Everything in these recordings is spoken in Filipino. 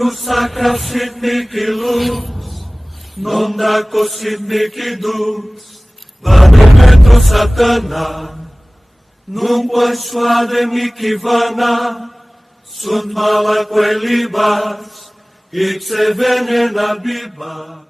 Sacra Sidniki luz, non da Sidniki dus, vade metro satana, non puoi suademi chi vana, sunt mala quelli bas, ixe venena bibas.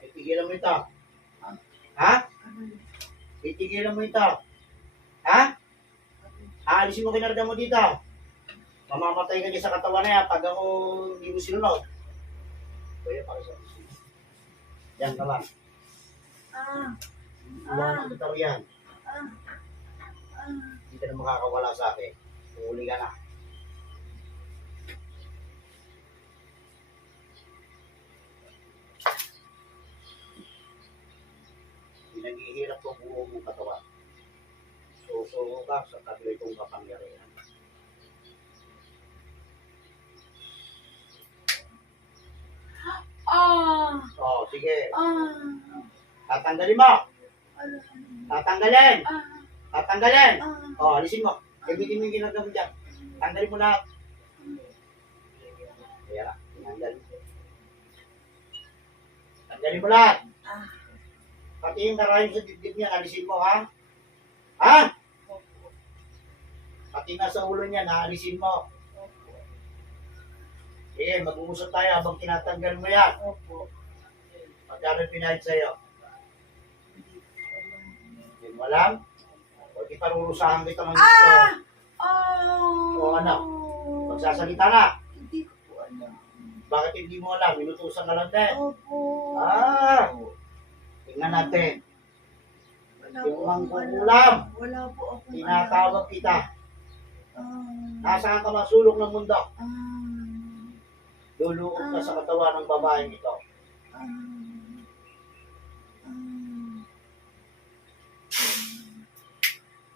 Titigilan mo ito. Ha? Titigilan mo ito. Ha? Aalisin mo kinarga mo dito. Mamamatay ka dyan sa katawan na yan pag ako hindi mo sinunod. Kaya pakisa. Yan ka lang. Iwan mo ito yan. Hindi ka na makakawala sa akin. Huli ka na. Naghihirap ang buo mong katawan. Susungo ka sa kabila itong kapangyarihan. Oh, sige. Tatanggalin mo. Tatanggalin. Tatanggalin. Oh, alisin mo. Gamitin mo yung ginagawa mo dyan. Tanggalin mo lahat. Kaya na, tinanggalin mo. Tanggalin mo lahat. Pati yung narayon sa dibdib niya, alisin mo, ha? Ha? Pati nasa ulo niya, naalisin mo. Sige, mag-uusap tayo habang tinatanggal mo yan. Magkano pinahid sa'yo? Hindi mo alam? O di parurusahan kita ng gusto. O ano? Magsasalita na. Hindi ko po alam. Bakit hindi mo alam? Minutusan ka lang din. Opo. Tingnan natin. Wala Yung po akong mangkukulam. Wala po akong Tinatawag kita. alam. Nasaan ka masulok ng mundo? Ah, Luluot ka sa katawan ng babaeng ito. ah, ah.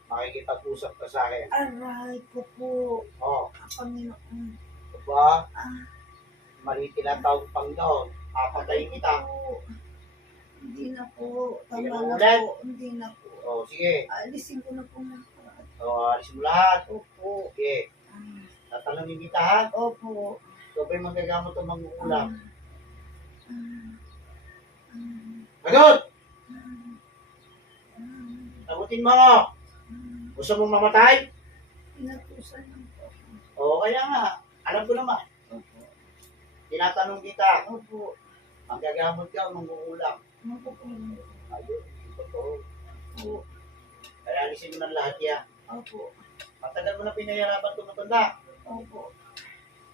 Makikipag-usap ka sa akin. Aray ko po. O, Panginoon. diba? Ah, Mali tinatawag Panginoon. Papatayin kita. po. Hindi na po. Hindi Tama na na ulit? po. Hindi na po. O, sige. Alisin ko na po na po. O, alis mo lahat. Opo. Sige. Ah, Tatanungin kita, ha? Opo. Ito ba yung magagamot o mag-uulam? Ah, ah, Sagot! ah, ah, Sagutin mo! Gusto mong mamatay? Pinatusan lang po. O, kaya nga. Alam ko naman. Opo. Tinatanong kita. Opo. Magagamot ka o mag-uulam? Mapupunin. Ayun, totoo. Opo. Kaya alisin mo ng lahat yan. Opo. Matagal mo na pinahirapan ito matanda. Opo.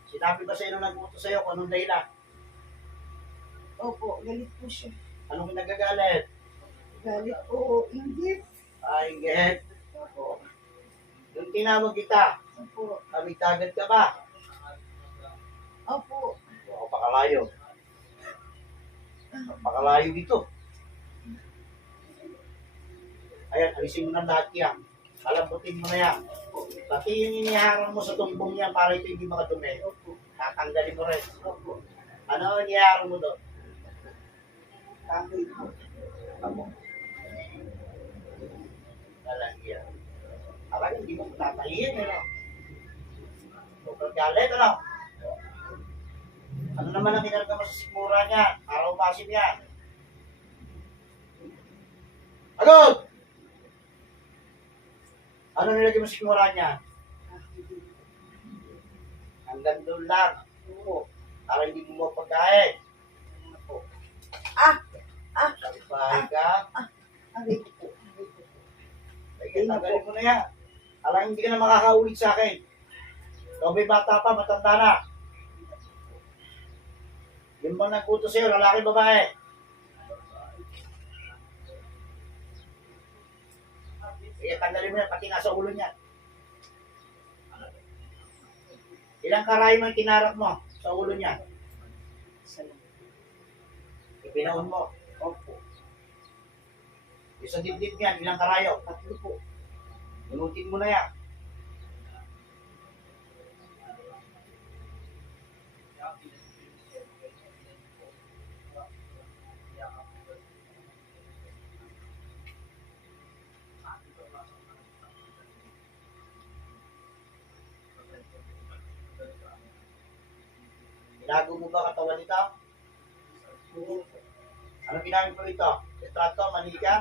Sinabi ba sa'yo nung nag-utos sa'yo kung anong dahilan? Opo. Galit po siya. Anong nagagalit? Galit po. Inggit. Ay, get. Opo. Yung tinawag kita, Opo. kamigtagad ka ba? Opo. O, pakalayo. Pakalayo dito. Ayan, alisin mo ng lahat yan. Kalambutin mo na yan. Pati yung iniharang mo sa tumbong yan para ito hindi makadumi. Opo. Tatanggalin mo rin. Opo. Ano ang iniharang mo doon? Kahoy po. Amo. Lalagyan. Parang hindi mo tatahiin, ano? Sobrang galit, ano? Ano naman ang kinarga mo sa sikmura niya? Para umasim yan. Agad! Ano nilagay mo sa sikmura niya? Hanggang doon lang. Oo. Para hindi mo mapagkain. Opo. Sabi bahay ka. Aray ko po. Sige, tanggalin mo na yan. Alam, hindi ka na makakaulit sa akin. Ikaw may bata pa, matanda na. Yung bang nag-utos sa'yo? Lalaki, babae? Sige, tanggalin mo yan, pati nasa ulo niya. Ilang karay mo yung kinarap mo sa ulo niya? Isa lang. Ipinaon mo. Opo. Yung sa dibdib niyan, ilang karayo? 3 po. Bunutin mo na yan. Binago mo ba katawan nito? Ano ginamit mo rito? Retrato, manika?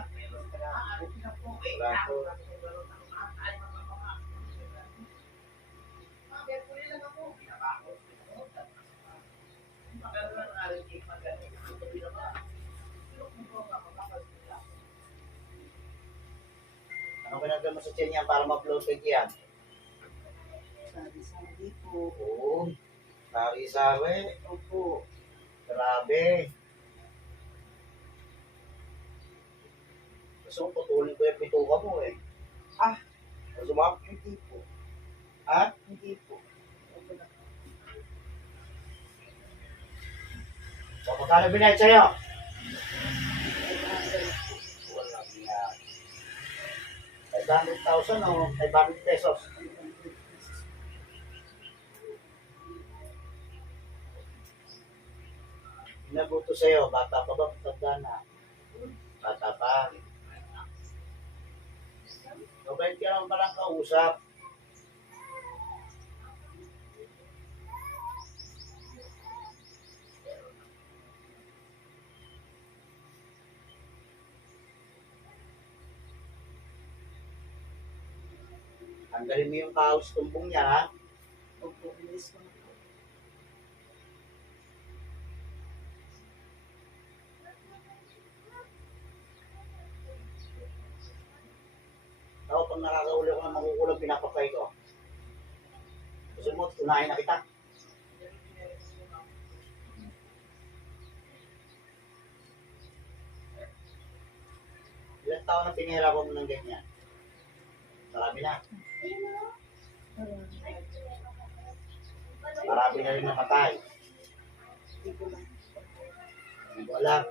Retrato. Ano ginagawa mo sa tiyan yan para ma-upload kay yan? Sari-sari po. Oo. Sari-sari. Opo. Grabe. Gusto ko putulin ko yung bituka mo eh. Ah, Gusto mo? hindi po. Ha? Hindi po. Opo na. So, magkano binayad sa'yo? 500 po. Walang yan. 500,000 o 500 pesos? 500 pesos. Pinabuto sa'yo, bata pa ba? Tanda na. Bata pa. Mabait ka lang palang kausap. Tanggalin mo yung kaos tumbong niya, ha? Opo, bilis ko na po. Ako, pag nakakauli ko ng makukulang, pinapakay ko. Gusto mo, tunahin na kita. Ilang taon na pinahirapan mo ng ganyan? Marami na. Marami na rin namatay. Hindi ko lang. Hindi ko alam.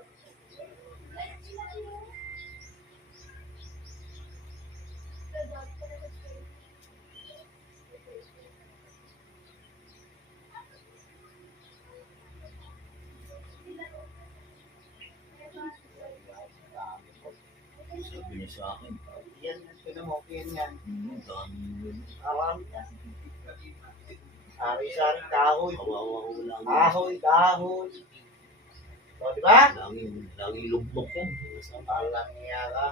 Sabi niya sa akin, Yan, pinamokyan yan. dami yun. Aram yan. Sari-sari, kahoy. Kawawa ko lang. Kahoy, kahoy. O, di ba? Laging lugmok yan. Alam niya ka.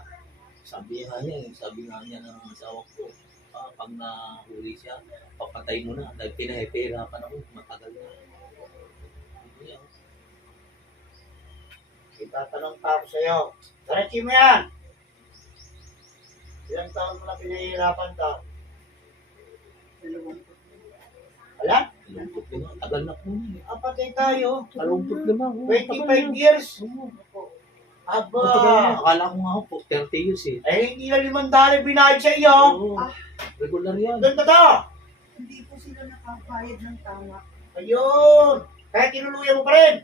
Sabi nga niya ng asawa ko, pag nahuli siya, papatay mo na. Dahil pinahipirapan ako, matagal na. Ano yan? Itatanong pa ako sa'yo. Diretso mo yan. Ilang taon mo na pinahihirapan to? 20. Wala? Lumpot lima. Tagal na po yun. Patay tayo. Lumpot lima. 25 years. Opo. Aba. Matagal na. Akala ko nga ako po, 30 years eh. Eh, hindi na $5 binayad sa iyo. Oo. Regular yan. Doon ka to. Hindi po sila nakabayad ng tama. Ayun. Kaya tinuluyan mo pa rin.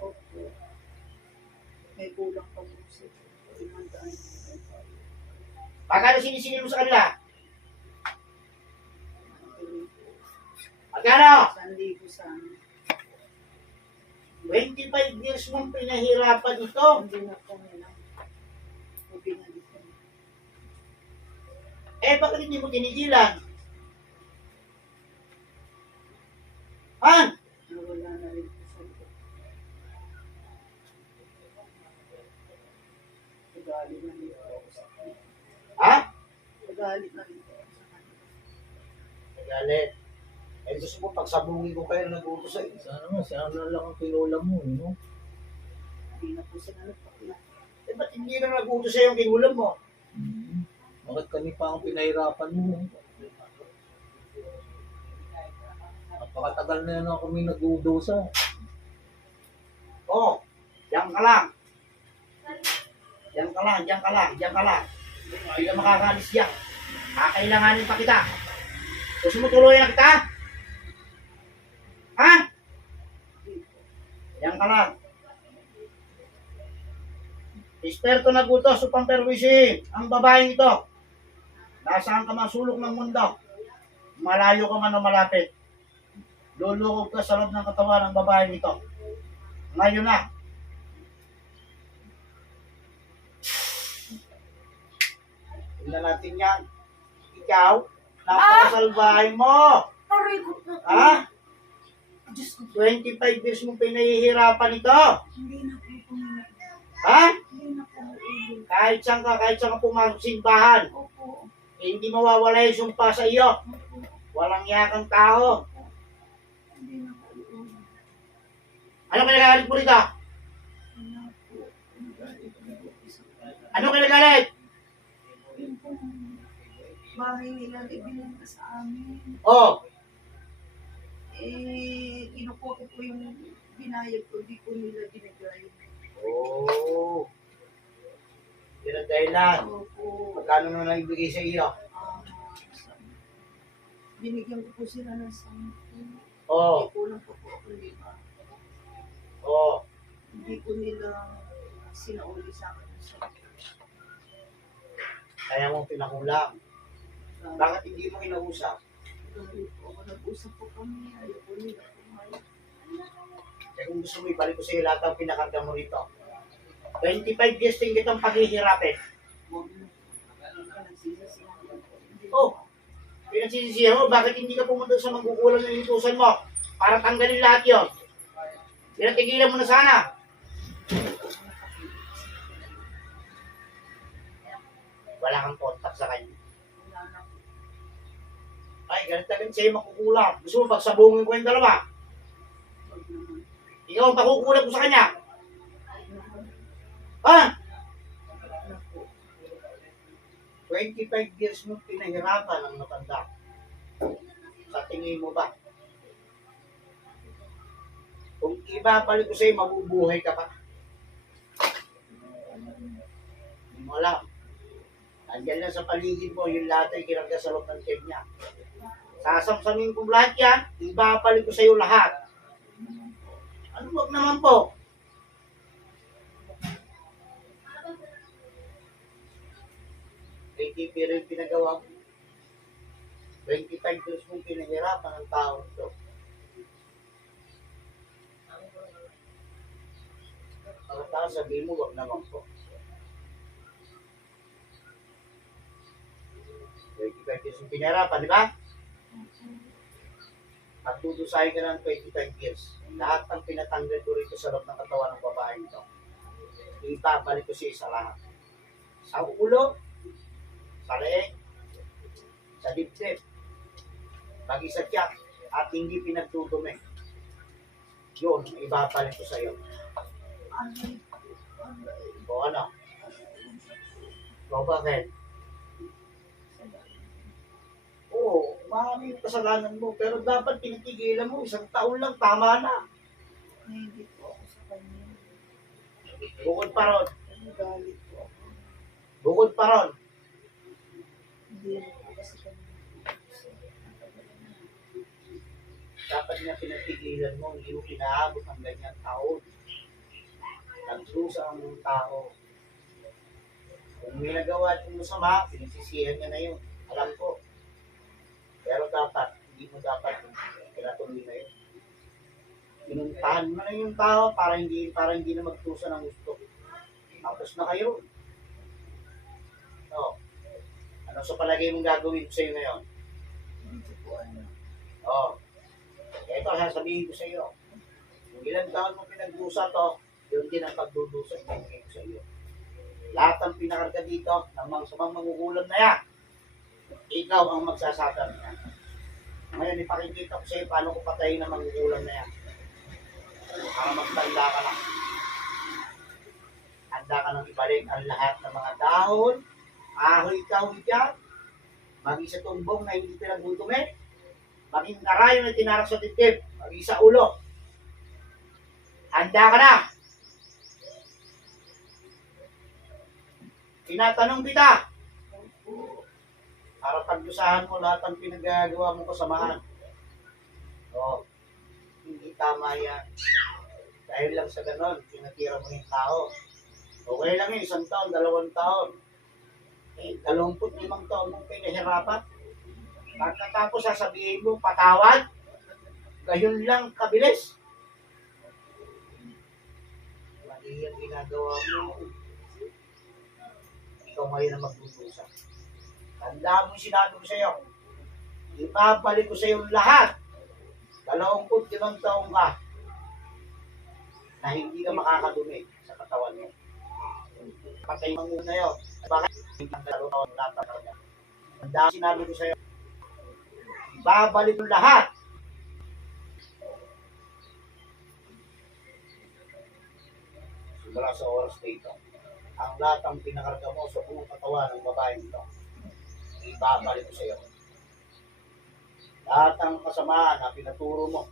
Opo. May kulang pa po sila. 500. Magkano sinisingil mo sa kanila? Magkano? 1,000 sa amin. 25 years mong pinahirapan ito. Hindi na po nila. O binalikan. Eh, bakit hindi mo tinigilan? Ha? Nawala na rin po sa loob. Ugali na rin po ako sa kanila. Ha? Ugali na rin po ako sa kanila. Nagalit. Eh, gusto mo pagsabungin ko kayo nag-utos sa'yo. Sana na lang ang kinula mo, no? Hindi na po sila nagpakla. Eh, ba't hindi na nag-utos sa'yo yung kinulam mo? Bakit kami pa ang pinahirapan mo? Napakatagal na yan ako kami nag-udosa. Oh, diyan ka lang. Diyan ka lang, diyan ka lang, diyan ka lang. Hindi ka makakalis diyan. Kakailanganin pa kita. Gusto mo tuloy na kita? Ha? Diyan ka lang. Esperto na butos upang perwisin ang babaeng ito. Nasaan ka man sulok ng mundo. Malayo ka man o malapit. Lulukog ka sa loob ng katawan ng babaeng ito. Ngayon na. Tingnan natin yan. Ikaw, napakasalbahe mo. Aray ko po. Ha? Diyos ko. 25 years mong pinahihirapan ito. Hindi na po pumunta. Ha? Hindi na po uulit. Kahit saan ka pumasok sa simbahan, Opo. hindi mawawala yung sumpa sa iyo. Opo. Walang yakang tao. Hindi na po uulit. Ano kinagalit mo rito? Wala po. Nagalit na po isa. Ano kinagalit? Yun po. Bahay nila ibinenta sa amin. Oh, Kinukuha ko po yung binayad ko. Di ko nila binigay. oh. Yun ang dahilan. Opo. Magkano na lang ibigay sa iyo? Binigyan ko po sila ng 10. Oh, Kulang po po ako 5. oh. Hindi ko nila sinauli sa akin. Kaya mo pinakulang. Bakit hindi mo kinausap? Nag-usap po kami. Ayaw po nila pumayag. Kaya kung gusto mo ibalik ko sa iyo lahat ang pinakarga mo rito. 25 years din kitang paghihirapin. Huwag na. Nagsisisihan. Oh, pinagsisisihan mo, bakit hindi ka pumunta sa magkukulang ng inutusan mo? Para tanggalin lahat yun. Pinatigilan mo na sana. Wala kang contact sa kanya. Wala na po. Ay, ganit na ganit sa'yo makukulang. Gusto mo pagsabungin ko yung dalawa? Huwag naman. Ikaw ang pakukulang ko sa kanya. Huwag naman. Ha? Huwag na po. 25 years mo pinahirapan ang matanda. Sa tingin mo ba? Kung ibabalik ko sa'yo, mabubuhay ka pa. Hindi mo alam. Nandiyan lang sa paligid mo, yung lahat ay kinarga sa loob ng tiyan niya. Sasamsamin ko lahat yan, ibabalik ko sa'yo lahat. Ano wag naman po? ATP rin pinagawa mo. 25 years mong pinahirapan ang tao ito. Pagkatapos sabihin mo, wag naman po. 25 years mong pinahirapan, di ba? At tutusahin ka ng 25 years. Lahat ng pinatanggal ko rito sa loob ng katawan ng babae ito. Ibabalik ko siya sa lahat. Sa ulo, sa leeg, sa dibdib, pagi sa tiyak, at hindi pinagtutumi. Yun, ibabalik ko sa iyo. Aray. Aray. O ano? O bakit? Oo, marami yung kasalanan mo, pero dapat pinitigilan mo, 1 taon lang, tama na. Hindi po ako sa kanya. Bukod pa ron, Nagalit po ako. bukod pa ron. Hindi na po kasi kanya. Dapat nga pinatigilan mo, hindi mo pinaabot ng ganyan taon. Nagdusa ang tao. Kung may nagawa at masama, pinagsisihan niya na yun. Alam ko. Pero dapat, hindi mo dapat pinatuloy na yun. Pinuntahan mo na yung tao para hindi na magtusa ng gusto. Tapos na kayo. No. Ano sa palagay mong gagawin ko sa'yo ngayon? Hindi ko po alam. Oo. Ito, sasabihin ko sa iyo. Kung ilang taon mo pinagdusa to, yun din ang pagdudusa ko sa iyo. Lahat ng pinakarga dito, ng mga samang mangugulam na yan, ikaw ang magsasakal niya. Ngayon, ipakikita ko sa iyo paano ko patayin ang mangugulam na yan. Para magtanda ka lang. Handa ka nang ibalik ang lahat ng mga dahon, kahoy dyan, maging sa tumbong na hindi pinagdudumi, maging karayo na tinarak sa dibdib, maging sa ulo. Handa ka na! Tinatanong kita para pagdusahan mo lahat ng pinagagawa mo kasamahan. O, hindi tama yan. Dahil lang sa ganon, pinatira mo yung tao. Okay lang yun, 1 taon, 2 taon. 25 taon mong pinahirapan. Pagkatapos sasabihin mo, patawad, gayon lang kabilis. Mali yung ginagawa mo. Ikaw ngayon ang magdudusa. Tandaan mo yung sinabi ko sa'yo. Ibabalik ko sa'yo lahat. 25 taong ka na hindi ka makakadumi sa katawan mo. Patay mo muna yun. Bakit? Hindi ka taon lahat ng kanya. Tandaan mo sinabi ko sa'yo. Ibabalik ko lahat. Simula sa oras na ito, ang lahat ng pinakarga mo sa buong katawan ng babae nito, ibabalik ko sa iyo. Lahat ng kasamaan na pinaturo mo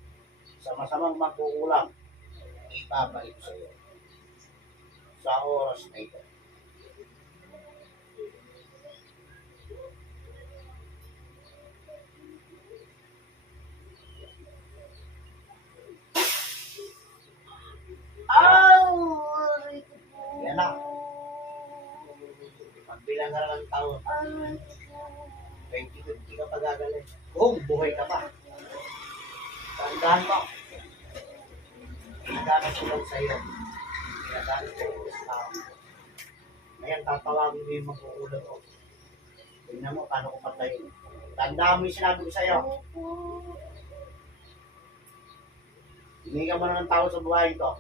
sa masamang magkukulang, ibabalik ko sa iyo. Sa oras na ito. Yan na. Pagbilang ka ng taon, 20-50 ka pagagaling. Kung buhay ka pa. Tandaan mo. Pinagana ko lang sa'yo. Pinagana ko lang sa tao. Ngayon, tatawagin mo yung magkukulang ko. Tingnan mo, paano ko patayin. Tandaan mo yung sinabi ko sa'yo. Hindi ka mo na ng tao sa buhay ko.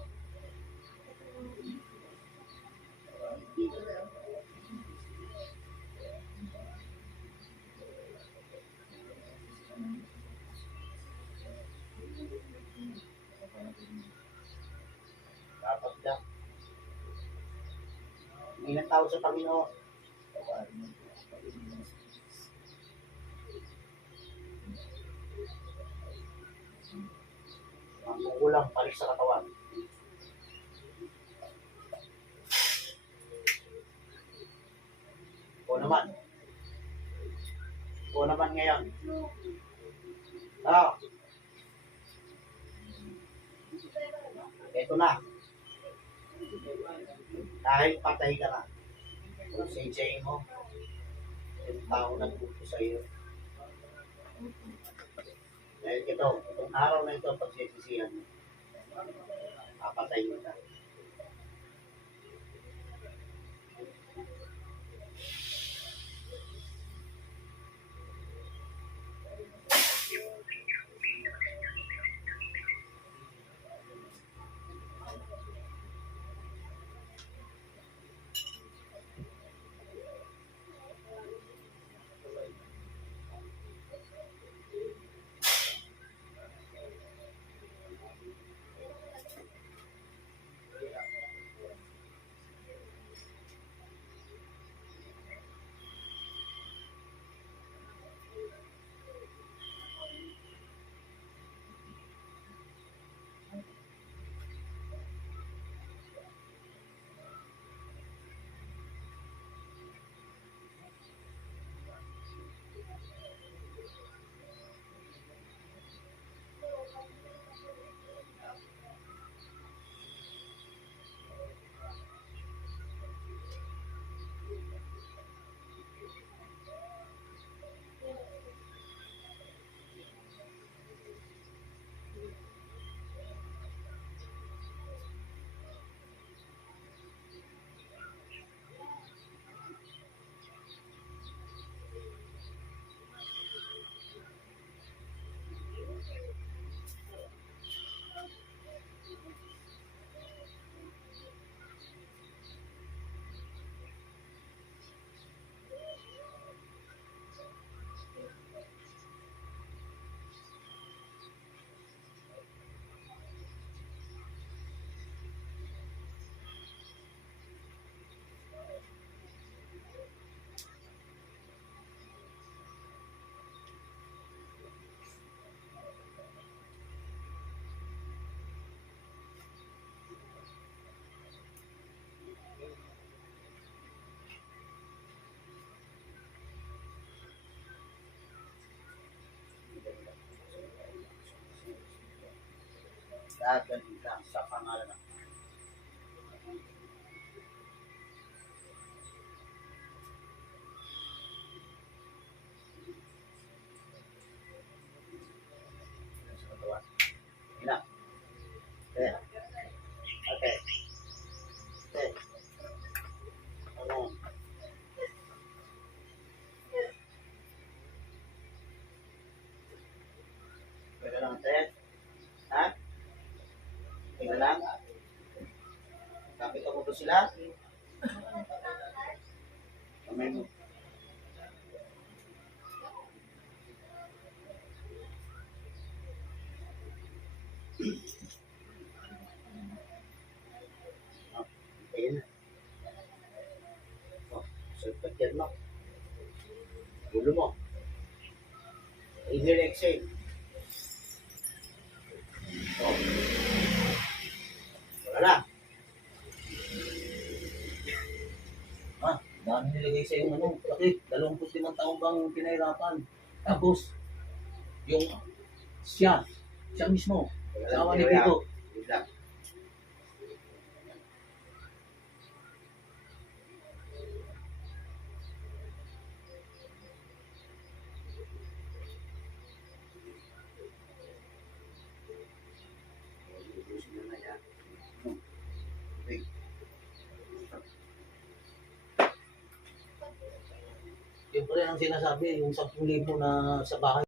Dapat lang. Hindi na tao sa Panginoon. Ang kukulang balik sa katawan. Ikaw naman ngayon. Ito na. Kahit patay ka na. Kung sensyain mo, yung tao nagpupo sa iyo. Dahil itong araw na ito, pagsisisihan mo, papatay mo na. Lahat ganun lang sa pangalan ng sa katawan. Ina. Okay. Okay. Okay. Ano? Pwede lang, te. Ha? Pwede lang. Kapit mo ba sila? Kamay mo. Ayun na. Oh, sulpat yan mo. Ulo mo. Inhale, exhale. Oh. Wala na. Dami nilagay sa yung ano, bakit? 25 taong bang pinahirapan. Tapos, yung siya mismo, asawa ni Tito. Wait lang. Ubusin na na yan. Okay. Yung pa rin ang sinasabi, yung 10,000 na sa bahay.